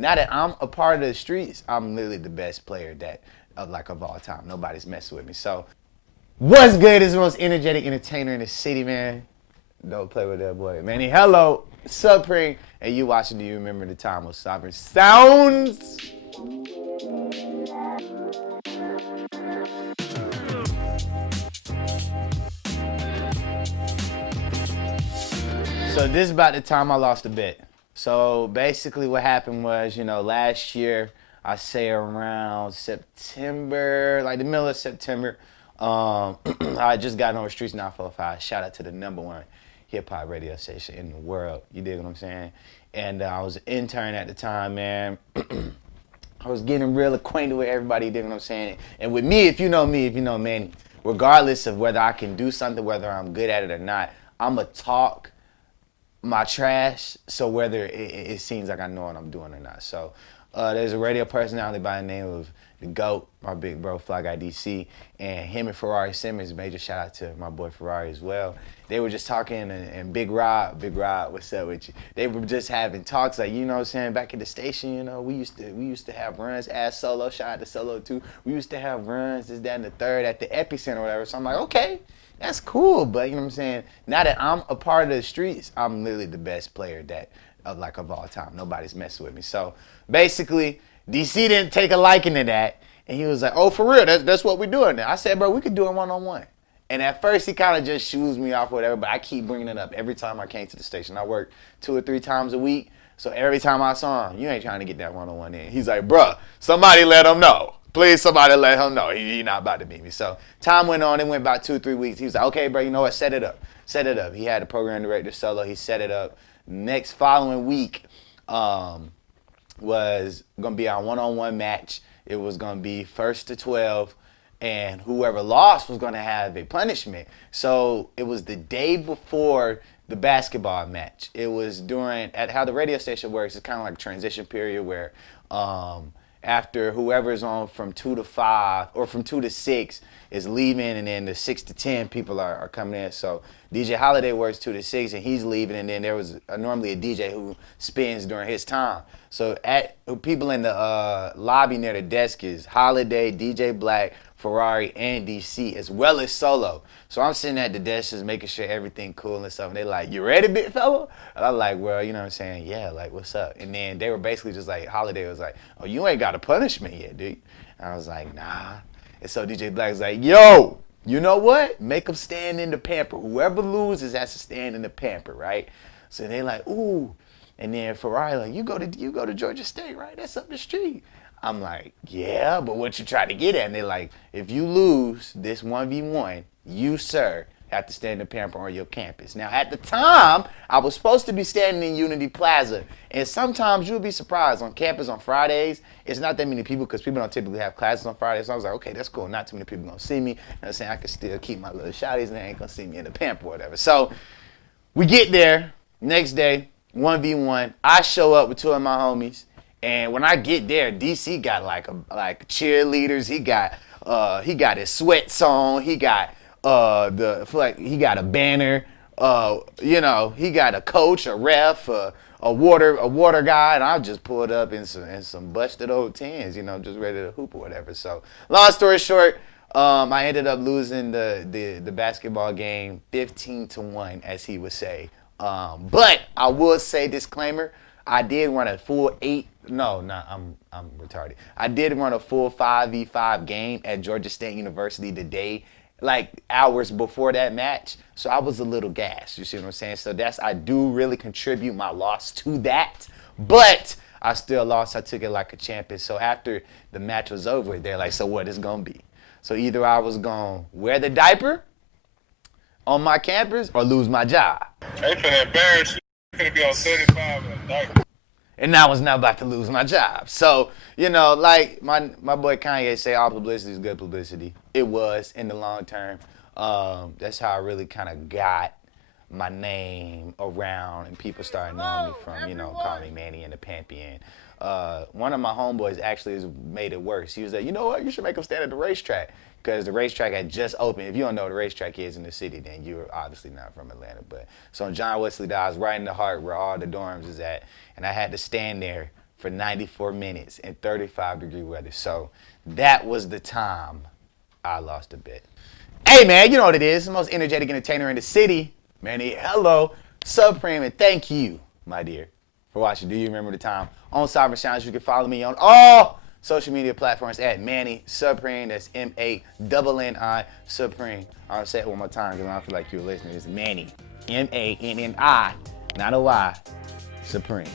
now that I'm a part of the streets, I'm literally the best player of all time. Nobody's messing with me. So, what's good? Is the most energetic entertainer in the city, man. Don't play with that boy, Manni. Hello, Supreme, and you watching? Do you remember the time of Sovereign Sounds? So this is about the time I lost a bet. So basically, what happened was, last year, I say around September, like the middle of September, I just got on the streets 945. Shout out to the number one hip hop radio station in the world. You dig what I'm saying? And I was an intern at the time, man. I was getting real acquainted with everybody, you dig what I'm saying? And with me, if you know Manny, regardless of whether I can do something, whether I'm good at it or not, I'ma talk my trash, so whether it seems like I know what I'm doing or not. So there's a radio personality by the name of the GOAT, my big bro, Fly Guy DC, and him and Ferrari Simmons, major shout out to my boy Ferrari as well. They were just talking, and Big Rod, what's up with you? They were just having talks, like, you know what I'm saying, back at the station, we used to have runs, as Solo, shout out to Solo too. We used to have runs, this, that, and the third at the Epicenter or whatever. So I'm like, okay, that's cool, but you know what I'm saying? Now that I'm a part of the streets, I'm literally the best player of all time. Nobody's messing with me. So basically, DC didn't take a liking to that, and he was like, "Oh, for real? That's what we're doing now." I said, "Bro, we could do it 1-on-1." And at first, he kind of just shoos me off or whatever, but I keep bringing it up every time I came to the station. I worked 2 or 3 times a week, so every time I saw him, you ain't trying to get that 1-on-1 in. He's like, "Bruh, somebody let him know. Please, somebody let him know. He not about to beat me." So time went on. It went about 2 or 3 weeks. He was like, "Okay, bro, you know what? Set it up. Set it up." He had a program director, Solo. He set it up. Next following week was going to be our 1-on-1 match. It was going to be 1st to 12, and whoever lost was going to have a punishment. So it was the day before the basketball match. It was at how the radio station works. It's kind of like a transition period where after whoever's on from 2 to 5 or from 2 to 6 is leaving, and then the 6 to 10 people are coming in. So DJ Holiday works 2 to 6 and he's leaving, and then there was normally a DJ who spins during his time. So people in the lobby near the desk is Holiday, DJ Black, Ferrari, and DC, as well as Solo. So I'm sitting at the desk just making sure everything cool and stuff. And they like, "You ready, big fella?" And I'm like, "Well, you know what I'm saying? Yeah, like, what's up?" And then they were basically just like, Holiday was like, "Oh, you ain't got a punishment yet, dude." And I was like, "Nah." And so DJ Black was like, "Yo, you know what? Make them stand in the pamper. Whoever loses has to stand in the pamper, right?" So they like, "Ooh." And then Ferrari like, you go to Georgia State, right? That's up the street." I'm like, "Yeah, but what you try to get at?" And they're like, "If you lose this 1v1, you, sir, have to stand in the pamper on your campus." Now, at the time, I was supposed to be standing in Unity Plaza, and sometimes you'll be surprised on campus on Fridays. It's not that many people because people don't typically have classes on Fridays. So I was like, okay, that's cool. Not too many people gonna see me. And I'm saying I can still keep my little shotties, and they ain't gonna see me in the pamper or whatever. So we get there next day, 1v1. I show up with 2 of my homies. And when I get there, DC got like cheerleaders. He got his sweats on. He got he got a banner. He got a coach, a ref, a water guy, and I just pulled up in some busted old tens, just ready to hoop or whatever. So long story short, I ended up losing the basketball game 15-1, as he would say. But I will say, disclaimer, I did run a full 8. No, I'm retarded. I did run a full 5v5 game at Georgia State University the day, like hours before that match. So I was a little gassed. You see what I'm saying? So I do really contribute my loss to that. But I still lost. I took it like a champion. So after the match was over, they're like, "So what is gonna be?" So either I was gonna wear the diaper on my campus or lose my job. They finna embarrass you. You finna be on 75 and a diaper. And I was not about to lose my job. So, like my boy Kanye say, all publicity is good publicity. It was in the long term. That's how I really kind of got my name around, and people started knowing me from, calling me Manni and the Pamper. One of my homeboys actually has made it worse. He was like, "You know what? You should make him stand at the racetrack." Because the racetrack had just opened. If you don't know what the racetrack is in the city, then you're obviously not from Atlanta. But so on John Wesley Dodge, right in the heart where all the dorms is at, and I had to stand there for 94 minutes in 35-degree weather. So that was the time I lost a bet. Hey, man, you know what it is. The most energetic entertainer in the city. Manni, hello, Supreme, and thank you, my dear, for watching. Do you remember the time? On Sovereign Shines, you can follow me on all social media platforms at Manni Supreme. That's M-A-N-N-I Supreme. I'll say it one more time because I don't feel like you're listening. It's Manni, M-A-N-N-I, not a Y, Supreme.